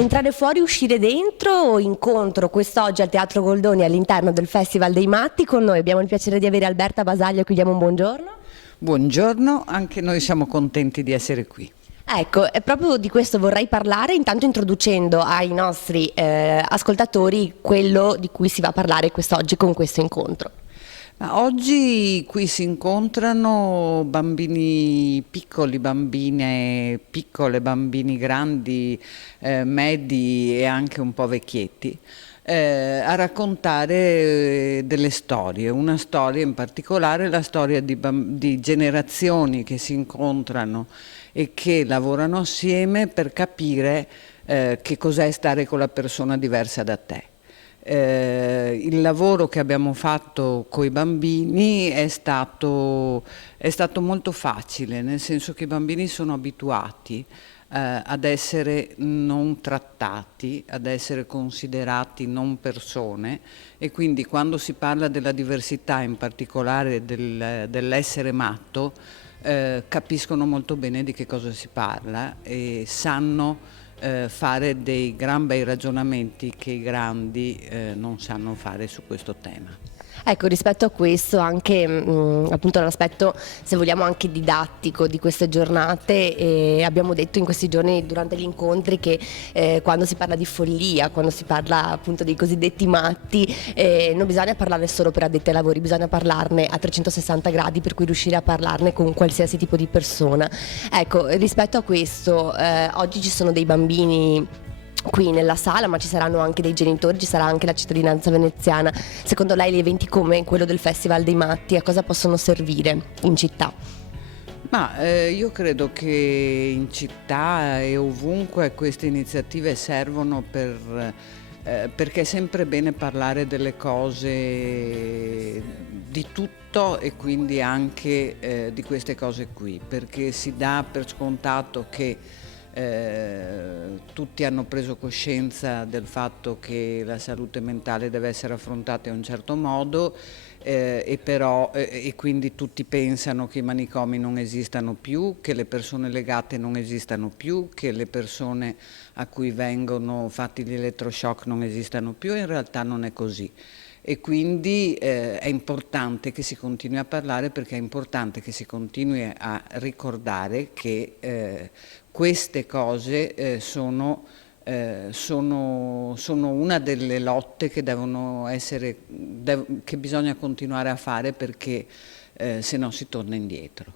Entrare fuori, uscire dentro, incontro quest'oggi al Teatro Goldoni all'interno del Festival dei Matti. Con noi abbiamo il piacere di avere Alberta Basaglio, a cui diamo un buongiorno. Buongiorno, anche noi siamo contenti di essere qui. Ecco, proprio di questo vorrei parlare, intanto introducendo ai nostri ascoltatori quello di cui si va a parlare quest'oggi con questo incontro. Ma oggi qui si incontrano bambini piccoli, bambine piccole, bambini grandi, medi e anche un po' vecchietti, a raccontare delle storie, una storia in particolare, la storia di generazioni che si incontrano e che lavorano assieme per capire che cos'è stare con la persona diversa da te. Il lavoro che abbiamo fatto con i bambini è stato molto facile, nel senso che i bambini sono abituati ad essere non trattati, ad essere considerati non persone, e quindi quando si parla della diversità, in particolare dell'essere matto, capiscono molto bene di che cosa si parla e sanno fare dei gran bei ragionamenti che i grandi non sanno fare su questo tema. Ecco, rispetto a questo anche appunto l'aspetto, se vogliamo, anche didattico di queste giornate, abbiamo detto in questi giorni durante gli incontri che quando si parla di follia, quando si parla appunto dei cosiddetti matti, non bisogna parlare solo per addetti ai lavori, bisogna parlarne a 360 gradi, per cui riuscire a parlarne con qualsiasi tipo di persona. Ecco, rispetto a questo, oggi ci sono dei bambini qui nella sala, ma ci saranno anche dei genitori, ci sarà anche la cittadinanza veneziana. Secondo lei gli eventi come quello del Festival dei Matti a cosa possono servire in città? Ma io credo che in città e ovunque queste iniziative servono perché è sempre bene parlare delle cose, di tutto, e quindi anche di queste cose qui, perché si dà per scontato che tutti hanno preso coscienza del fatto che la salute mentale deve essere affrontata in un certo modo, e quindi tutti pensano che i manicomi non esistano più, che le persone legate non esistano più, che le persone a cui vengono fatti gli elettroshock non esistano più. In realtà non è così. E quindi è importante che si continui a parlare, perché è importante che si continui a ricordare che queste cose sono una delle lotte che devono essere, che bisogna continuare a fare, perché se no si torna indietro.